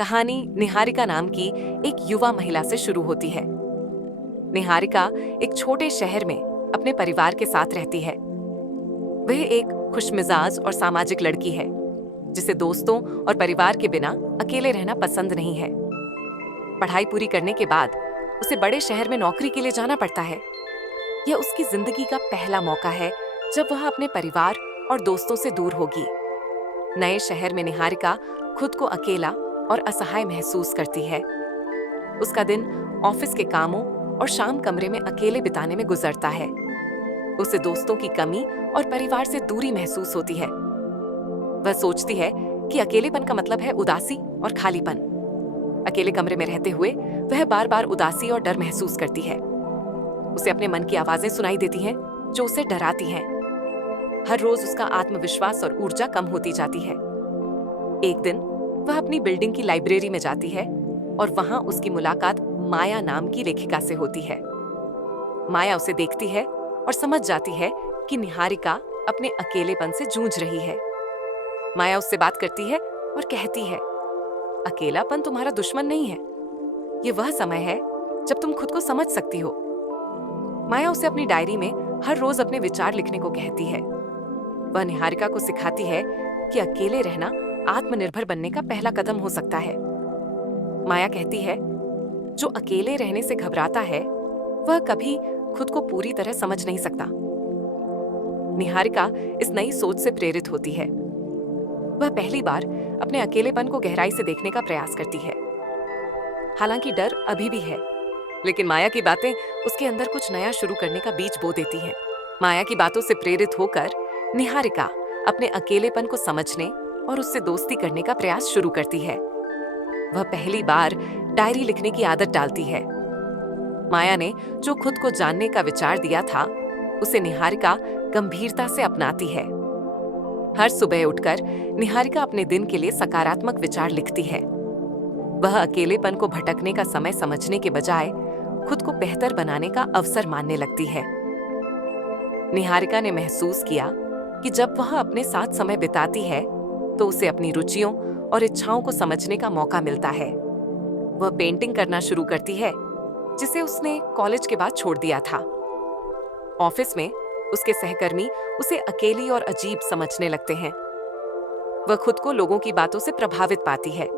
कहानी निहारिका नाम की एक युवा महिला से शुरू होती है। निहारिका एक छोटे शहर में अपने परिवार के साथ रहती है। वह एक खुशमिजाज और सामाजिक लड़की है जिसे दोस्तों और परिवार के बिना अकेले रहना पसंद नहीं है। पढ़ाई पूरी करने के बाद उसे बड़े शहर में नौकरी के लिए जाना पड़ता है। यह उसकी जिंदगी का पहला मौका है जब वह अपने परिवार और दोस्तों से दूर होगी। नए शहर में निहारिका खुद को अकेला और असहाय महसूस करती है। उसका दिन ऑफिस के कामों और शाम कमरे में अकेले बिताने में गुजरता है। उसे दोस्तों की कमी और परिवार से दूरी महसूस होती है। वह सोचती है कि अकेलेपन का मतलब है उदासी और खालीपन। अकेले कमरे में रहते हुए वह बार बार उदासी और डर महसूस करती है। उसे अपने मन की आवाजें सुनाई देती हैं जो उसे डराती हैं। हर रोज उसका आत्मविश्वास और ऊर्जा कम होती जाती है। एक दिन वह अपनी बिल्डिंग की लाइब्रेरी में जाती है और वहां उसकी मुलाकात माया नाम की लेखिका से होती है। माया उसे देखती है और समझ जाती है कि निहारिका अपने अकेलेपन से जूझ रही है। माया उससे बात करती है और कहती है, अकेलापन तुम्हारा दुश्मन नहीं है। ये वह समय है जब तुम खुद को समझ सकती हो। माया उसे अपनी डायरी में हर रोज अपने विचार लिखने को कहती है। वह निहारिका को सिखाती है कि अकेले रहना आत्मनिर्भर बनने का पहला कदम हो सकता है। माया कहती है, जो अकेले रहने से घबराता है वह कभी खुद को पूरी तरह समझ नहीं सकता। निहारिका इस नई सोच से प्रेरित होती है। वह पहली बार अपने अकेलेपन को गहराई से देखने का प्रयास करती है। हालांकि डर अभी भी है, लेकिन माया की बातें उसके अंदर कुछ नया शुरू करने का बीज बो देती हैं। माया की बातों से प्रेरित होकर निहारिका अपने अकेलेपन को समझने और उससे दोस्ती करने का प्रयास शुरू करती है। वह पहली बार डायरी लिखने की आदत डालती है। माया ने जो खुद को जानने का विचार दिया था, उसे निहारिका गंभीरता से अपनाती है। हर सुबह उठकर निहारिका अपने दिन के लिए सकारात्मक विचार लिखती है। वह अकेलेपन को भटकने का समय समझने के बजाय खुद को बेहतर बनाने का अवसर मानने लगती है। निहारिका ने महसूस किया कि जब वह अपने साथ समय बिताती है तो उसे अपनी रुचियों और इच्छाओं को समझने का मौका मिलता है। वह पेंटिंग करना शुरू करती है, जिसे उसने कॉलेज के बाद छोड़ दिया था। ऑफिस में उसके सहकर्मी उसे अकेली और अजीब समझने लगते हैं। वह खुद को लोगों की बातों से प्रभावित पाती है।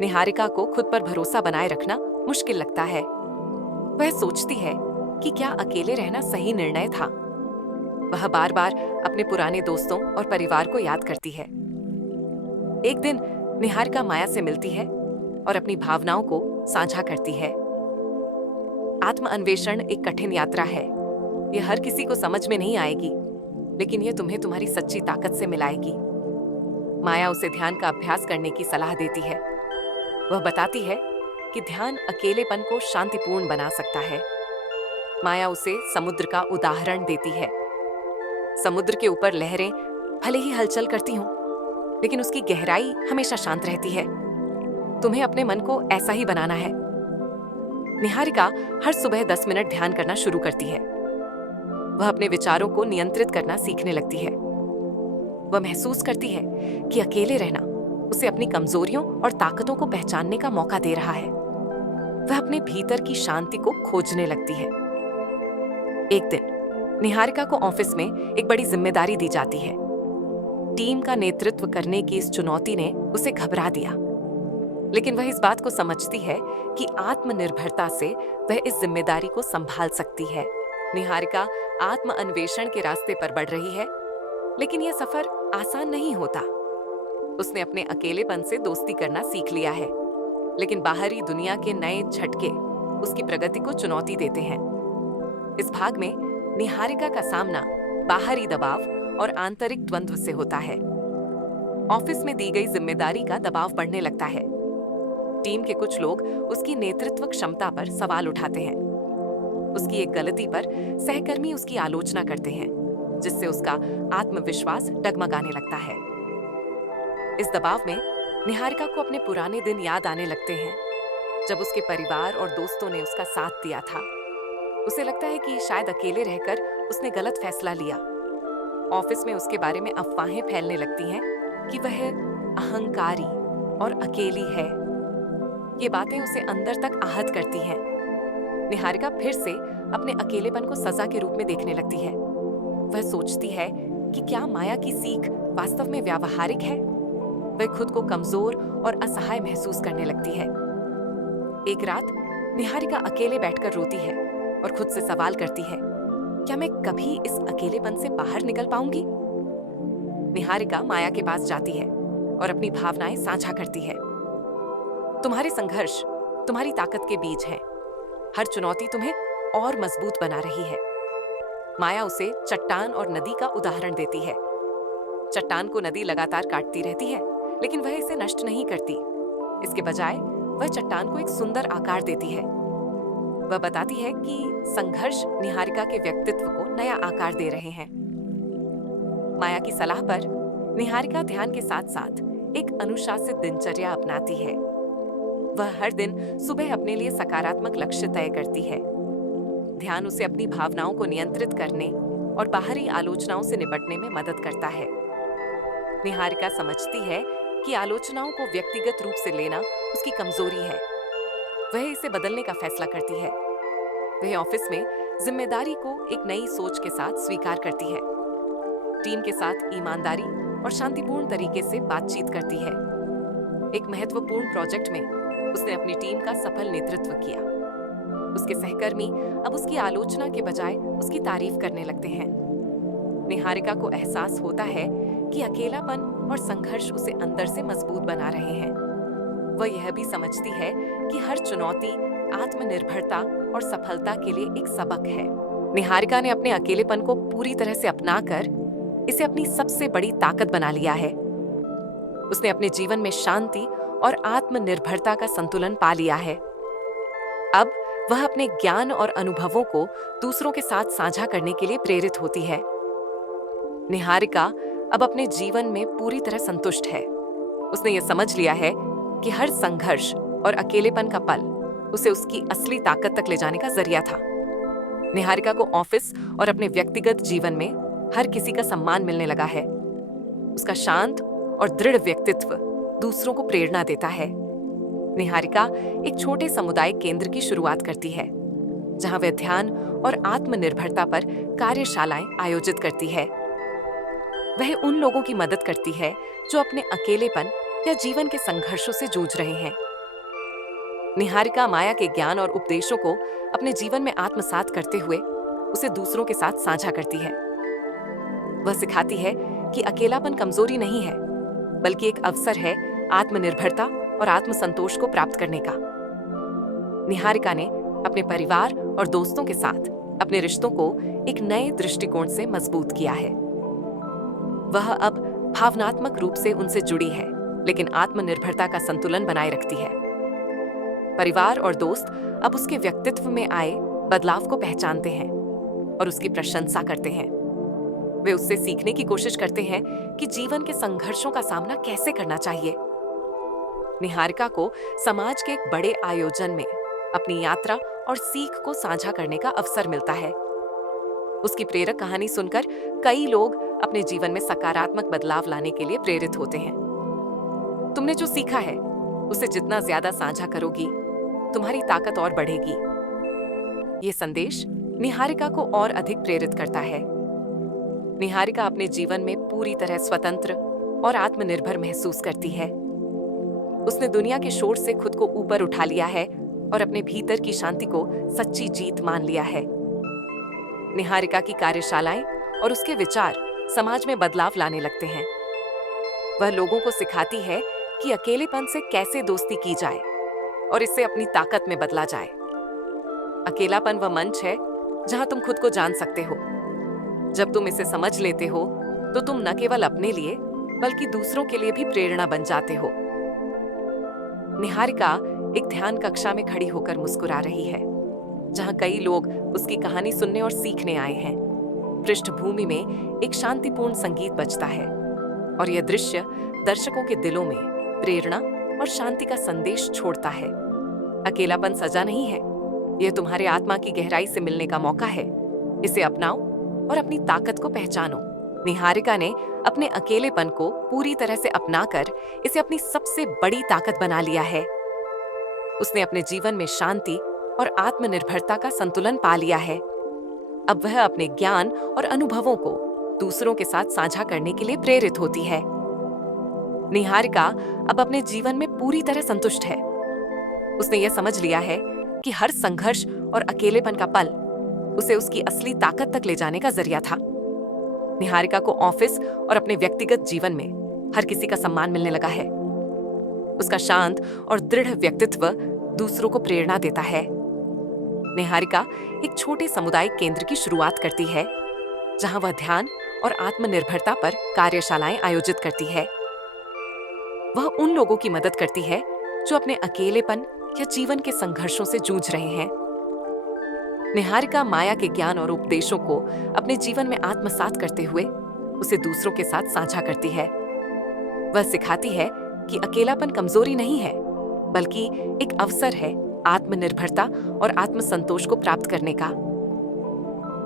निहारिका को खुद पर भरोसा बनाए रखना मुश्किल लगता है। वह सोचती है कि क्या अकेले रहना सही निर्णय था। वह बार बार अपने पुराने दोस्तों और परिवार को याद करती है। एक दिन निहारिका माया से मिलती है और अपनी भावनाओं को साझा करती है। आत्म अन्वेषण एक कठिन यात्रा है। यह हर किसी को समझ में नहीं आएगी, लेकिन यह तुम्हें तुम्हारी सच्ची ताकत से मिलाएगी। माया उसे ध्यान का अभ्यास करने की सलाह देती है। वह बताती है कि ध्यान अकेलेपन को शांतिपूर्ण बना सकता है। माया उसे समुद्र का उदाहरण देती है। समुद्र के ऊपर लहरें भले ही हलचल करती हों, लेकिन उसकी गहराई हमेशा शांत रहती है। तुम्हें अपने मन को ऐसा ही बनाना है। निहारिका हर सुबह 10 मिनट ध्यान करना शुरू करती है। वह अपने विचारों को नियंत्रित करना सीखने लगती है। वह महसूस करती है कि अकेले रहना उसे अपनी कमजोरियों और ताकतों को पहचानने का मौका दे रहा है। वह अपने भीतर की शांति को खोजने लगती है। एक दिन निहारिका को ऑफिस में एक बड़ी जिम्मेदारी दी जाती है। टीम का नेतृत्व करने की इस चुनौती ने उसे घबरा दिया, लेकिन वह इस बात को समझती है कि आत्मनिर्भरता से वह इस जिम्मेदारी को संभाल सकती है। निहारिका आत्म अन्वेषण के रास्ते पर बढ़ रही है, लेकिन यह सफर आसान नहीं होता। उसने अपने अकेलेपन से दोस्ती करना सीख लिया है, लेकिन बाहरी दुनिया के नए झटके उसकी प्रगति को चुनौती देते हैं। इस भाग में निहारिका का सामना बाहरी दबाव और आंतरिक द्वंद्व से होता है। ऑफिस में दी गई जिम्मेदारी का दबाव बढ़ने लगता है। टीम के कुछ लोग उसकी नेतृत्व क्षमता पर सवाल उठाते हैं। उसकी एक गलती पर सहकर्मी उसकी आलोचना करते हैं, जिससे उसका आत्मविश्वास डगमगाने लगता है। इस दबाव में निहारिका को अपने पुराने दिन याद आने लगते हैं, जब उसके परिवार और दोस्तों ने उसका साथ दिया था। उसे लगता है कि शायद अकेले रहकर उसने गलत फैसला लिया। ऑफिस में उसके बारे में अफवाहें फैलने लगती हैं कि वह अहंकारी और अकेली है। ये बातें उसे अंदर तक आहत करती हैं। निहारिका फिर से अपने अकेलेपन को सजा के रूप में देखने लगती है। वह सोचती है कि क्या माया की सीख वास्तव में व्यावहारिक है। वह खुद को कमजोर और असहाय महसूस करने लगती है। एक रात निहारिका अकेले बैठकर रोती है और खुद से सवाल करती है, क्या मैं कभी इस अकेलेपन से बाहर निकल पाऊंगी? निहारिका माया के पास जाती है और अपनी भावनाएं साझा करती है। तुम्हारे संघर्ष तुम्हारी ताकत के बीज हैं। हर चुनौती तुम्हें और मजबूत बना रही है। माया उसे चट्टान और नदी का उदाहरण देती है। चट्टान को नदी लगातार काटती रहती है, लेकिन वह इसे नष्ट नहीं करती। इसके बजाय वह चट्टान को एक सुंदर आकार देती है। वह बताती है कि संघर्ष निहारिका के व्यक्तित्व को नया आकार दे रहे हैं। माया की सलाह पर निहारिका ध्यान के साथ साथ एक अनुशासित दिनचर्या अपनाती है। वह हर दिन सुबह अपने लिए सकारात्मक लक्ष्य तय करती है। ध्यान उसे अपनी भावनाओं को नियंत्रित करने और बाहरी आलोचनाओं से निपटने में मदद करता है। निहारिका समझती है कि आलोचनाओं को व्यक्तिगत रूप से लेना उसकी कमजोरी है। वह इसे बदलने का फैसला करती है। वह ऑफिस में जिम्मेदारी को एक नई सोच के साथ स्वीकार करती है। टीम के साथ ईमानदारी और शांतिपूर्ण तरीके से बातचीत करती है। एक महत्वपूर्ण प्रोजेक्ट में उसने अपनी टीम का सफल नेतृत्व किया। उसके सहकर्मी अब उसकी आलोचना के बजाय उसकी तारीफ करने लगते हैं। निहारिका को एहसास होता है कि अकेलापन और संघर्ष उसे अंदर से मजबूत बना रहे हैं। वह यह भी समझती है कि हर चुनौती आत्मनिर्भरता और सफलता के लिए एक सबक है। निहारिका ने अपने अकेलेपन को पूरी तरह से अपनाकर इसे अपनी सबसे बड़ी ताकत बना लिया है। उसने अपने जीवन में शांति और आत्मनिर्भरता का संतुलन पा लिया है। अब वह अपने ज्ञान और अनुभवों को दूसरों के साथ साझा करने के लिए प्रेरित होती है। निहारिका अब अपने जीवन में पूरी तरह संतुष्ट है। उसने ये समझ लिया है कि हर संघर्ष और अकेलेपन का पल उसे उसकी असली ताकत तक ले जाने का जरिया था। निहारिका को ऑफिस और अपने व्यक्तिगत जीवन में हर किसी का सम्मान मिलने लगा है। उसका शांत और दृढ़ व्यक्तित्व दूसरों को प्रेरणा देता है। निहारिका एक छोटे सामुदायिक केंद्र की शुरुआत करती है, जहां वह ध्यान और आत्मनिर्भरता पर कार्यशालाएं आयोजित करती है। वह उन लोगों की मदद करती है जो अपने अकेलेपन या जीवन के संघर्षों से जूझ रहे हैं। निहारिका माया के ज्ञान और उपदेशों को अपने जीवन में आत्मसात करते हुए उसे दूसरों के साथ साझा करती है। वह सिखाती है कि अकेलापन कमजोरी नहीं है, बल्कि एक अवसर है आत्मनिर्भरता और आत्मसंतोष को प्राप्त करने का। निहारिका ने अपने परिवार और दोस्तों के साथ अपने रिश्तों को एक नए दृष्टिकोण से मजबूत किया है। वह अब भावनात्मक रूप से उनसे जुड़ी है, लेकिन आत्मनिर्भरता का संतुलन बनाए रखती है। परिवार और दोस्त अब उसके व्यक्तित्व में आए बदलाव को पहचानते हैं और उसकी प्रशंसा करते हैं। वे उससे सीखने की कोशिश करते हैं कि जीवन के संघर्षों का सामना कैसे करना चाहिए। निहारिका को समाज के एक बड़े आयोजन में अपनी यात्रा और सीख को साझा करने का अवसर मिलता है। उसकी प्रेरक कहानी सुनकर कई लोग अपने जीवन में सकारात्मक बदलाव लाने के लिए प्रेरित होते हैं। तुमने जो सीखा है उसे जितना ज्यादा साझा करोगी, तुम्हारी ताकत और बढ़ेगी। ये संदेश निहारिका को और अधिक प्रेरित करता है। निहारिका अपने जीवन में पूरी तरह स्वतंत्र और आत्मनिर्भर महसूस करती है। उसने दुनिया के शोर से खुद को ऊपर उठा लिया है और अपने भीतर की शांति को सच्ची जीत मान लिया है। निहारिका की कार्यशालाएं और उसके विचार समाज में बदलाव लाने लगते हैं। वह लोगों को सिखाती है कि अकेलेपन से कैसे दोस्ती की जाए और इसे अपनी ताकत में बदला जाए। अकेलापन वह मंच है जहां तुम खुद को जान सकते हो। जब तुम इसे समझ लेते हो तो तुम न केवल अपने लिए बल्कि दूसरों के लिए भी प्रेरणा बन जाते हो। निहारिका एक ध्यान कक्षा में खड़ी होकर मुस्कुरा रही है, जहां कई लोग उसकी कहानी सुनने और सीखने आए हैं। पृष्ठभूमि में एक शांतिपूर्ण संगीत बजता है और यह दृश्य दर्शकों के दिलों में प्रेरणा और शांति का संदेश छोड़ता है। अकेलापन सजा नहीं है, यह तुम्हारे आत्मा की गहराई से मिलने का मौका है। इसे अपनाओ और अपनी ताकत को पहचानो। निहारिका ने अपने अकेलेपन को पूरी तरह से अपनाकर इसे अपनी सबसे बड़ी ताकत बना लिया है। उसने अपने जीवन में शांति और आत्मनिर्भरता का संतुलन पा लिया है। अब वह अपने ज्ञान और अनुभवों को दूसरों के साथ साझा करने के लिए प्रेरित होती है। निहारिका अब अपने जीवन में पूरी तरह संतुष्ट है। उसने यह समझ लिया है कि हर संघर्ष और अकेलेपन का पल उसे उसकी असली ताकत तक ले जाने का जरिया था। निहारिका को ऑफिस और अपने व्यक्तिगत जीवन में हर किसी का सम्मान मिलने लगा है। उसका शांत और दृढ़ व्यक्तित्व दूसरों को प्रेरणा देता है। निहारिका एक छोटे सामुदायिक केंद्र की शुरुआत करती है, जहां वह ध्यान और आत्मनिर्भरता पर कार्यशालाएं आयोजित करती है। वह उन लोगों की मदद करती है जो अपने अकेलेपन या जीवन के संघर्षों से जूझ रहे हैं। निहारिका माया के ज्ञान और उपदेशों को अपने जीवन में आत्मसात करते हुए उसे दूसरों के साथ साझा करती है। वह सिखाती है कि अकेलापन कमजोरी नहीं है, बल्कि एक अवसर है आत्मनिर्भरता और आत्मसंतोष को प्राप्त करने का।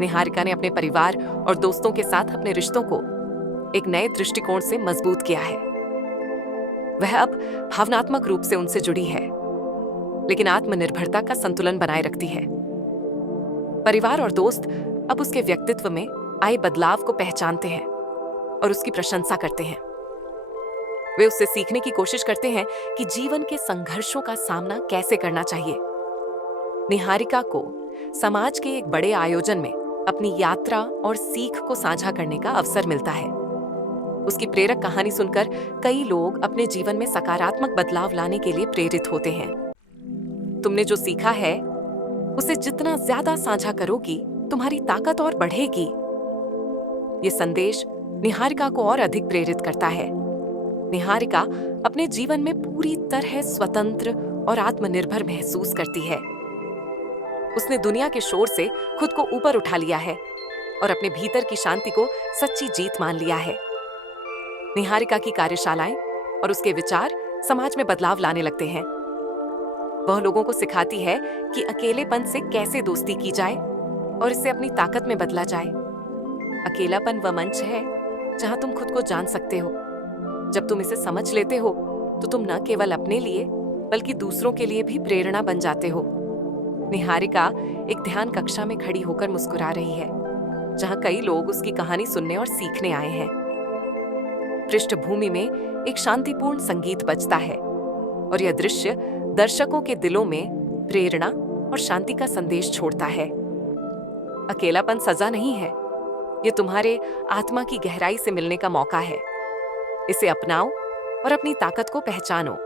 निहारिका ने अपने परिवार और दोस्तों के साथ अपने रिश्तों को एक नए दृष्टिकोण से मजबूत किया है। वह अब भावनात्मक रूप से उनसे जुड़ी है, लेकिन आत्मनिर्भरता का संतुलन बनाए रखती है। परिवार और दोस्त अब उसके व्यक्तित्व में आए बदलाव को पहचानते हैं और उसकी प्रशंसा करते हैं। वे उससे सीखने की कोशिश करते हैं कि जीवन के संघर्षों का सामना कैसे करना चाहिए। निहारिका को समाज के एक बड़े आयोजन में अपनी यात्रा और सीख को साझा करने का अवसर मिलता है। उसकी प्रेरक कहानी सुनकर कई लोग अपने जीवन में सकारात्मक बदलाव लाने के लिए प्रेरित होते हैं। तुमने जो सीखा है उसे जितना ज्यादा साझा करोगी, तुम्हारी ताकत और बढ़ेगी। ये संदेश निहारिका को और अधिक प्रेरित करता है। निहारिका अपने जीवन में पूरी तरह स्वतंत्र और आत्मनिर्भर महसूस करती है। उसने दुनिया के शोर से खुद को ऊपर उठा लिया है और अपने भीतर की शांति को सच्ची जीत मान लिया है। निहारिका की कार्यशालाएं और उसके विचार समाज में बदलाव लाने लगते हैं। वह लोगों को सिखाती है कि अकेलेपन से कैसे दोस्ती की जाए और इसे अपनी ताकत में बदला जाए। अकेलापन वह मंच है जहां तुम खुद को जान सकते हो। जब तुम इसे समझ लेते हो तो तुम न केवल अपने लिए बल्कि दूसरों के लिए भी प्रेरणा बन जाते हो। निहारिका एक ध्यान कक्षा में खड़ी होकर मुस्कुरा रही है, जहां कई लोग उसकी कहानी सुनने और सीखने आए हैं। पृष्ठभूमि में एक शांतिपूर्ण संगीत बजता है और यह दृश्य दर्शकों के दिलों में प्रेरणा और शांति का संदेश छोड़ता है। अकेलापन सजा नहीं है, ये तुम्हारे आत्मा की गहराई से मिलने का मौका है। इसे अपनाओ और अपनी ताकत को पहचानो।